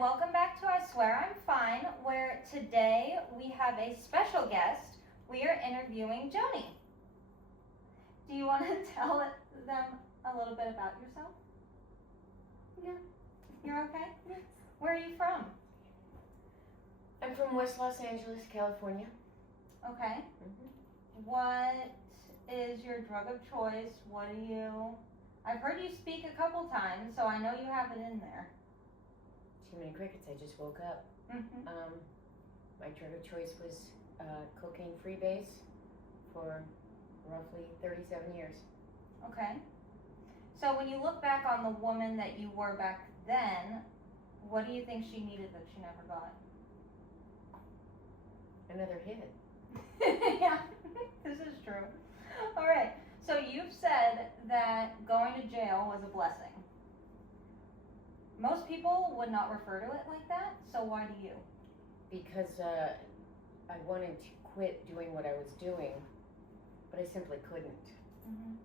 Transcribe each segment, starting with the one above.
and welcome back to I Swear I'm Fine, where today we have a special guest. We are interviewing Joni. Do you want to tell them a little bit about yourself? Yeah. You're okay? Yes. Where are you from? I'm from West Los Angeles, California. Okay. Mm-hmm. What is your drug of choice? What do you... I've heard you speak a couple times, so I know you have it in there. Too many crickets, I just woke up. Mm-hmm. My drug of choice was cocaine freebase for roughly 37 years. Okay. So when you look back on the woman that you were back then, what do you think she needed that she never got? Another hit. Yeah, this is true. All right. So you've said that going to jail was a blessing. Most people would not refer to it like that, so why do you? Because I wanted to quit doing what I was doing, but I simply couldn't. Mm-hmm.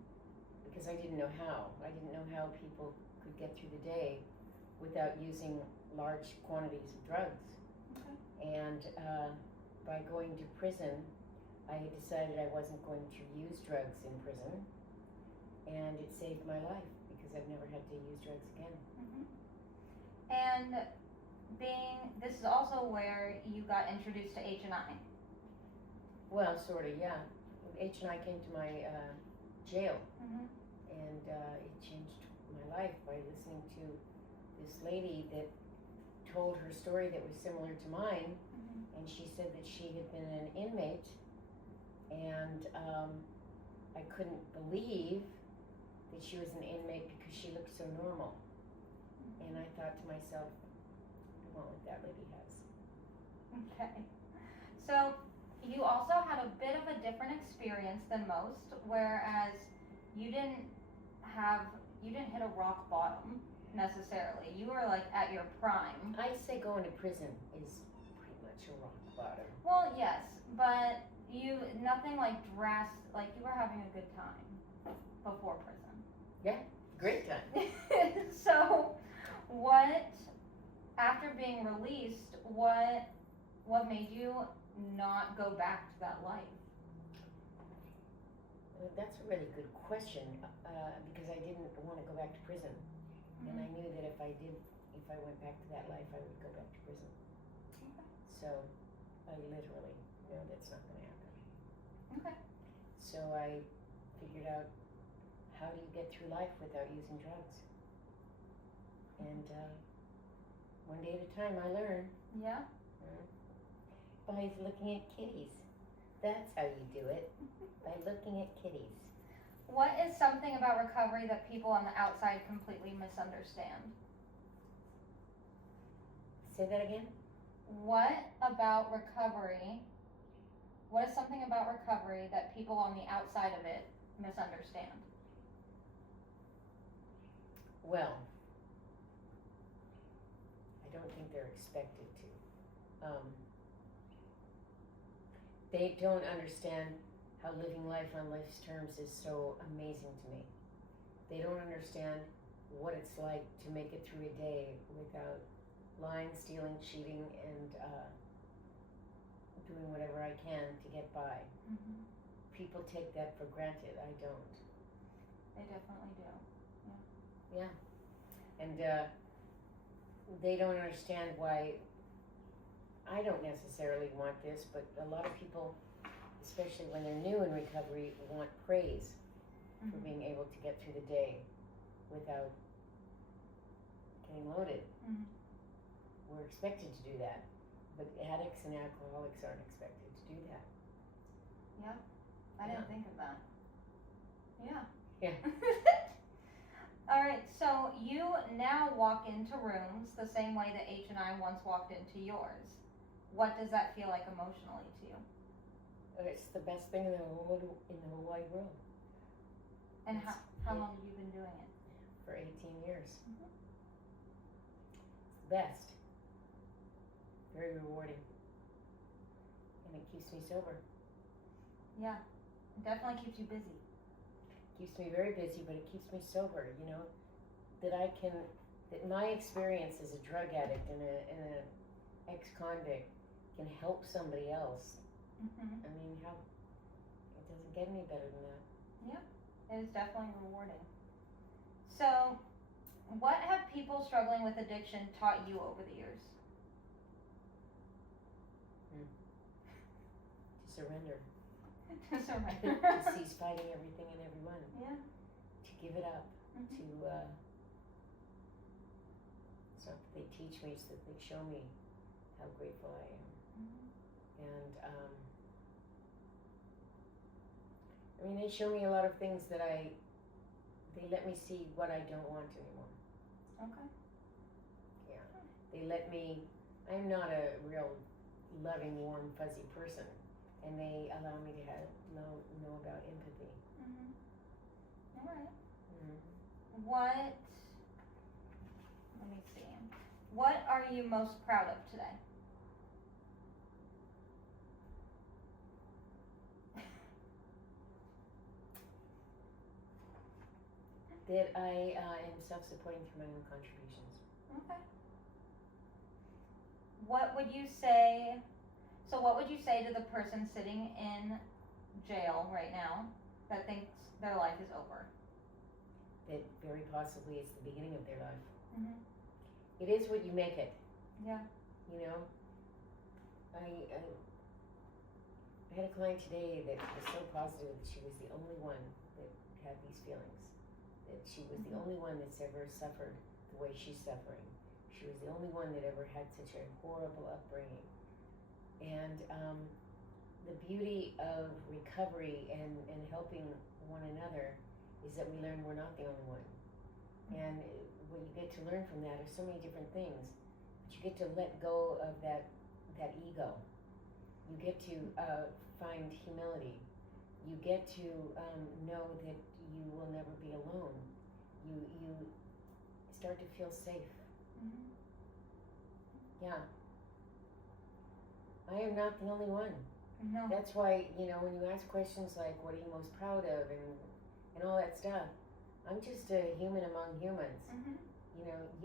Because I didn't know how. I didn't know how people could get through the day without using large quantities of drugs. Okay. And by going to prison, I had decided I wasn't going to use drugs in prison, and it saved my life because I've never had to use drugs again. Mm-hmm. And this is also where you got introduced to H&I. Well, sort of, yeah. H&I came to my jail, Mm-hmm. and it changed my life by listening to this lady that told her story that was similar to mine, Mm-hmm. and she said that she had been an inmate, and I couldn't believe that she was an inmate because she looked so normal. And I thought to myself, I want what that lady has. Okay. So you also had a bit of a different experience than most, whereas you didn't hit a rock bottom necessarily. You were like at your prime. I say going to prison is pretty much a rock bottom. Well, yes, but nothing like drastic, like you were having a good time before prison. Yeah, great time. So after being released, what made you not go back to that life? Well, that's a really good question because I didn't want to go back to prison. Mm-hmm. And I knew that if I went back to that life, I would go back to prison. Okay. So I literally know that's not going to happen. Okay. So I figured out, how do you get through life without using drugs? And one day at a time, I learned. Yeah. By looking at kitties. That's how you do it. By looking at kitties. What is something about recovery that people on the outside completely misunderstand? Say that again? What is something about recovery that people on the outside of it misunderstand? Well, I don't think they're expected to. They don't understand how living life on life's terms is so amazing to me. They don't understand what it's like to make it through a day without lying, stealing, cheating, and doing whatever I can to get by. Mm-hmm. People take that for granted. I don't. They definitely do. Yeah. And they don't understand why I don't necessarily want this, but a lot of people, especially when they're new in recovery, want praise Mm-hmm. for being able to get through the day without getting loaded. Mm-hmm. We're expected to do that, but addicts and alcoholics aren't expected to do that. Yeah. I didn't think of that. Yeah. Yeah. All right, so you now walk into rooms the same way that H&I once walked into yours. What does that feel like emotionally to you? It's the best thing in the whole wide world. And how long have you been doing it? For 18 years. Mm-hmm. It's the best. Very rewarding. And it keeps me sober. Yeah, it definitely keeps you busy. Keeps me very busy, but it keeps me sober, you know, that I can that my experience as a drug addict and a ex-convict can help somebody else. Mm-hmm. I mean, how, it doesn't get any better than that. It is definitely rewarding. So, what have people struggling with addiction taught you over the years? To surrender. To surrender. To cease fighting everything and everyone. Yeah. To give it up. Mm-hmm. It's not that they teach me, it's that they show me how grateful I am. Mm-hmm. And, I mean, they show me a lot of things that they let me see what I don't want anymore. Okay. Yeah. They let me, I'm not a real loving, warm, fuzzy person. And they allow me to know about empathy. Mm-hmm. All right. Mm-hmm. Let me see. What are you most proud of today? That I am self-supporting through my own contributions. Okay. What would you say to the person sitting in jail right now that thinks their life is over? That very possibly it's the beginning of their life. Mm-hmm. It is what you make it. Yeah. You know? I had a client today that was so positive that she was the only one that had these feelings. That she was the only one that's ever suffered the way she's suffering. She was the only one that ever had such a horrible upbringing. And the beauty of recovery and helping one another is that we learn we're not the only one. And what you get to learn from that are so many different things. But you get to let go of that ego. You get to find humility. You get to know that you will never be alone. You start to feel safe. Mm-hmm. Yeah. I am not the only one. No. That's why, when you ask questions like, what are you most proud of, and all that stuff, I'm just a human among humans. Mm-hmm.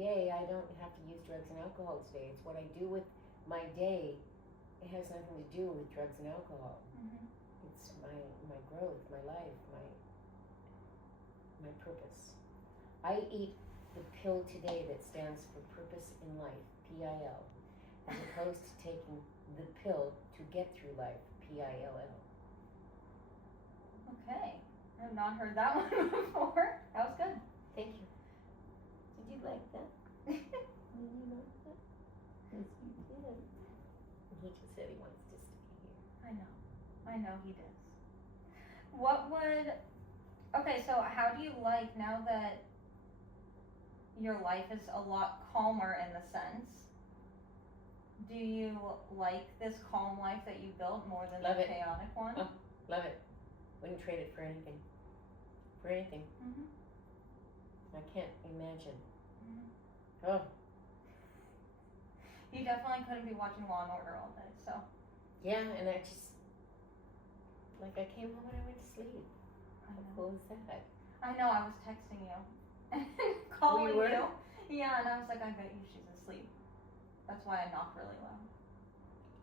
Yay, I don't have to use drugs and alcohol today. It's what I do with my day. It has nothing to do with drugs and alcohol. Mm-hmm. It's my growth, my life, my purpose. I eat the pill today that stands for purpose in life, PIL, as opposed to taking the pill to get through life, PILL. Okay. I have not heard that one before. That was good. Thank you. Did you like that? Did you like that? Yes, you did. He just said he wants to stay here. I know he does. Okay, so how do you like, now that your life is a lot calmer in the sense, do you like this calm life that you built more than Love the it. chaotic one? Oh, love it. Wouldn't trade it for anything. For anything. Mm-hmm. I can't imagine. Mm-hmm. Oh. You definitely couldn't be watching Law and Order all day, so. Yeah, and I just, I came home and I went to sleep. I How know. cool is that? I know, I was texting you. And calling were? you. Yeah, and I was like, I bet you she's asleep. That's why I knocked really loud.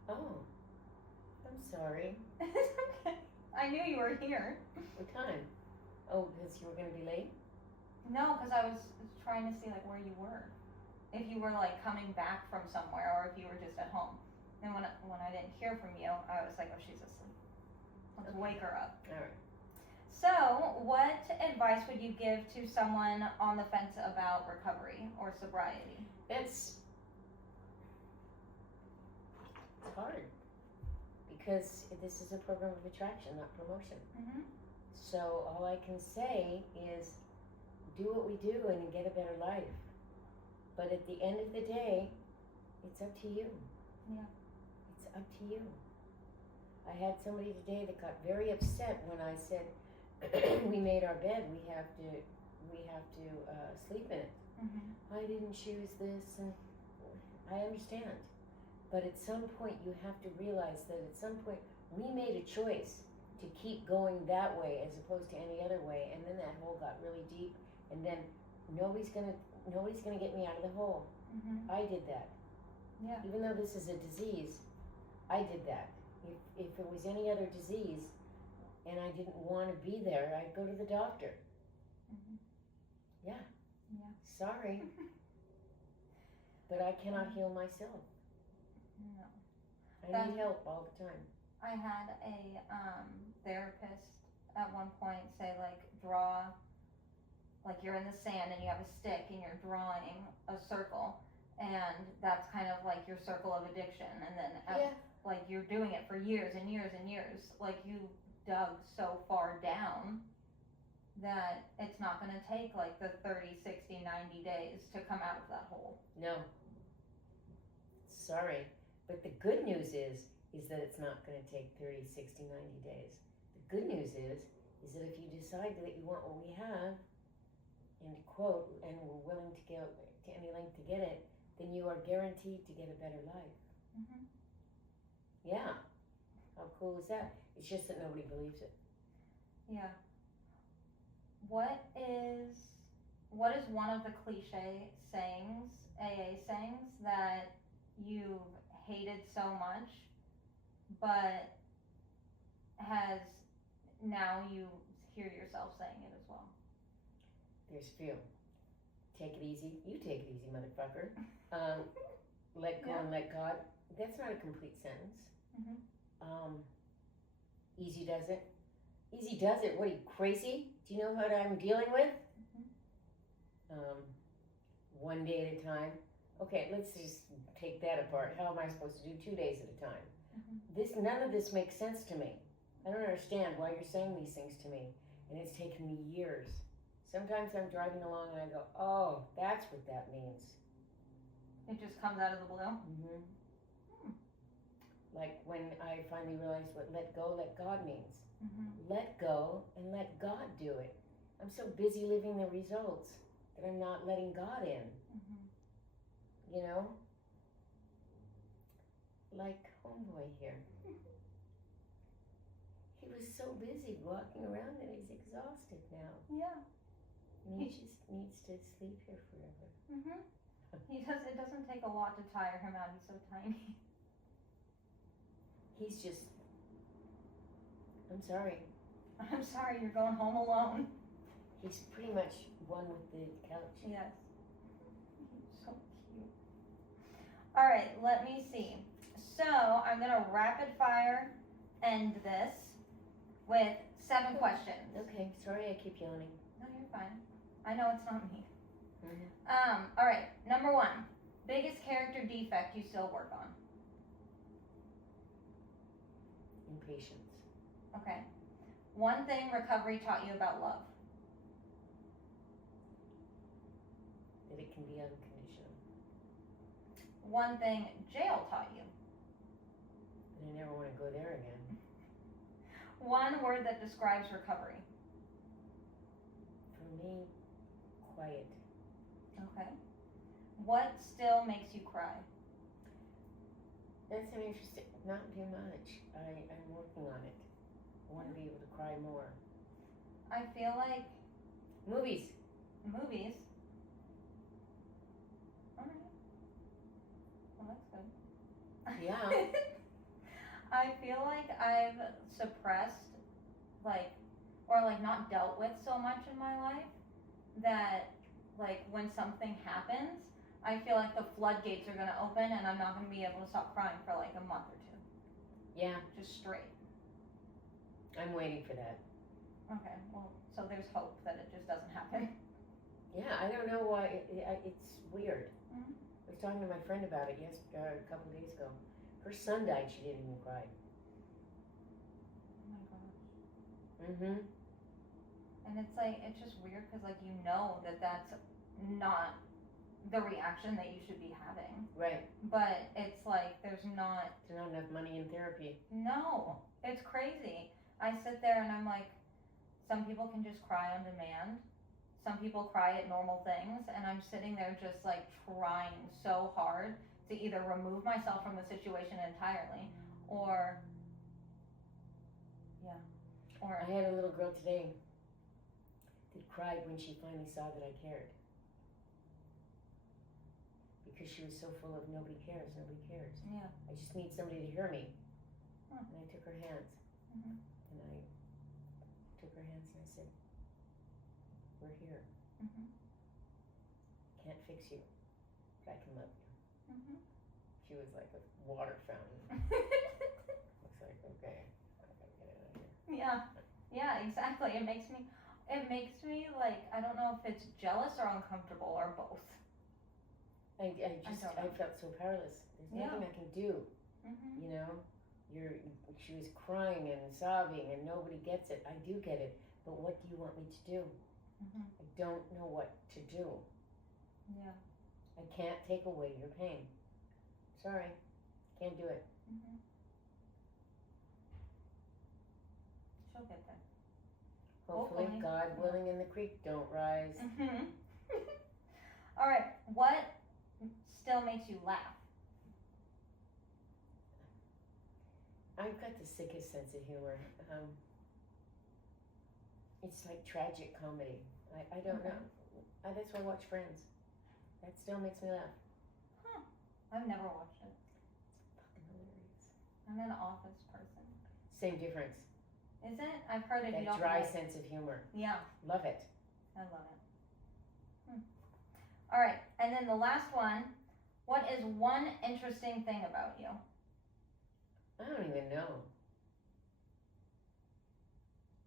Oh. I'm sorry. It's okay. I knew you were here. What time? Oh, because you were going to be late? No, because I was trying to see where you were. If you were coming back from somewhere, or if you were just at home. And when I didn't hear from you, I was like, oh, she's asleep. Let's wake her up. All right. So, what advice would you give to someone on the fence about recovery or sobriety? It's hard. Because this is a program of attraction, not promotion. Mm-hmm. So all I can say is do what we do and get a better life. But at the end of the day, it's up to you. Yeah. It's up to you. I had somebody today that got very upset when I said, we made our bed, we have to sleep in it. Mm-hmm. I didn't choose this, and I understand. But at some point you have to realize that at some point we made a choice to keep going that way as opposed to any other way, and then that hole got really deep, and then nobody's gonna nobody's going to get me out of the hole. Mhm. I did that. Yeah. Even though this is a disease, I did that. If it was any other disease and I didn't want to be there, I'd go to the doctor. Mhm. Yeah. Yeah. Sorry, but I cannot heal myself. No. I need help all the time. I had a therapist at one point say, like, draw, like you're in the sand and you have a stick and you're drawing a circle, and that's kind of like your circle of addiction, and then Yeah. like you're doing it for years and years and years, like you dug so far down that it's not going to take like the 30, 60, 90 days to come out of that hole. No. Sorry. But the good news is that it's not going to take 30, 60, 90 days. The good news is that if you decide that you want what we have, and quote, and we're willing to go to any length to get it, then you are guaranteed to get a better life. Mm-hmm. Yeah. How cool is that? It's just that nobody believes it. Yeah. What is one of the cliche sayings, AA sayings, that you've hated so much, but has now you hear yourself saying it as well? There's a few. Take it easy. You take it easy, motherfucker. Let go and let God. That's not a complete sentence. Mm-hmm. Easy does it. Easy does it. What are you, crazy? Do you know what I'm dealing with? Mm-hmm. One day at a time. Okay, let's just take that apart. How am I supposed to do 2 days at a time? Mm-hmm. None of this makes sense to me. I don't understand why you're saying these things to me. And it's taken me years. Sometimes I'm driving along and I go, oh, that's what that means. It just comes out of the blue? Mm-hmm. Like when I finally realized what let go, let God means. Mm-hmm. Let go and let God do it. I'm so busy living the results that I'm not letting God in. Mm-hmm. You know? Like homeboy here. He was so busy walking around and he's exhausted now. Yeah. And he just needs to sleep here forever. Mm-hmm. It doesn't take a lot to tire him out. He's so tiny. He's just, I'm sorry. I'm sorry, you're going home alone. He's pretty much one with the couch. Yes. He's so cute. All right, let me see. So I'm gonna rapid fire end this with 7 questions. Okay, sorry I keep yawning. No, you're fine. I know it's not me. Mm-hmm. All right, number 1. Biggest character defect you still work on? Impatience. Okay. One thing recovery taught you about love? That it can be unconditional. One thing jail taught you? And I never want to go there again. One word that describes recovery? For me, quiet. Okay. What still makes you cry? That's an interesting, not too much. I'm working on it. I want to be able to cry more. I feel like Movies. movies. Alright. Well, that's good. Yeah. I feel like I've suppressed, like, or like not dealt with so much in my life that, like, when something happens, I feel like the floodgates are going to open and I'm not going to be able to stop crying for like a month or 2. Yeah. Just straight. I'm waiting for that. Okay, well, so there's hope that it just doesn't happen. Yeah, I don't know why. It's weird. Mm-hmm. I was talking to my friend about it a couple of days ago. Her son died. She didn't even cry. Oh my gosh. Mm-hmm. And it's like, it's just weird because, like, you know that that's not the reaction that you should be having. Right. But it's like, there's not enough money in therapy. No, it's crazy. I sit there and I'm like, some people can just cry on demand. Some people cry at normal things. And I'm sitting there just like trying so hard to either remove myself from the situation entirely or, yeah. Or I had a little girl today that cried when she finally saw that I cared. because she was so full of nobody cares, nobody cares. Yeah. I just need somebody to hear me. Huh. And I took her hands. Mhm. And I took her hands and I said, we're here. Mhm. Can't fix you, but I can love you. Mhm. She was like a water fountain. It's like, okay, I gotta get out of here. Yeah. Yeah, exactly. It makes me like, I don't know if it's jealous or uncomfortable or both. I don't know. felt so powerless. There's Yeah. nothing I can do, Mhm. you know? She was crying and sobbing and nobody gets it. I do get it, but what do you want me to do? Mhm. I don't know what to do. Yeah. I can't take away your pain. Sorry, can't do it. Mhm. She'll get there. Hopefully, God willing, and the creek don't rise. Mhm. All right. What still makes you laugh? I've got the sickest sense of humor. It's like tragic comedy. I don't Okay. know. That's why I watch Friends. That still makes me laugh. Huh. I've never watched it. Fucking hilarious. I'm an Office person. Same difference. Is it? I've heard if you That don't dry like. sense of humor. Yeah, Love it. I love it. All right, and then the last one. What is one interesting thing about you? I don't even know.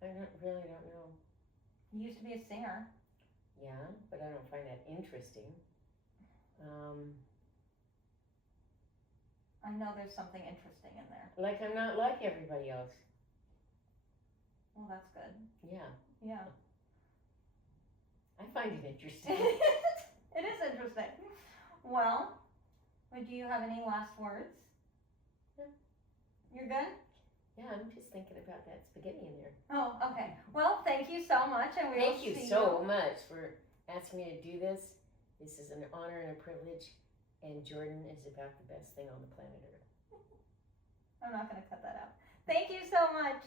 I really don't know. You used to be a singer. Yeah, but I don't find that interesting. I know there's something interesting in there. Like I'm not like everybody else. Well, that's good. Yeah, Yeah. I find it interesting. It is interesting. Well, do you have any last words? No. You're good? Yeah, I'm just thinking about that spaghetti in there. Oh, okay. Well, thank you so much, and we will Thank you see so much for asking me to do this. This is an honor and a privilege, and Jordan is about the best thing on the planet Earth. I'm not going to cut that out. Thank you so much.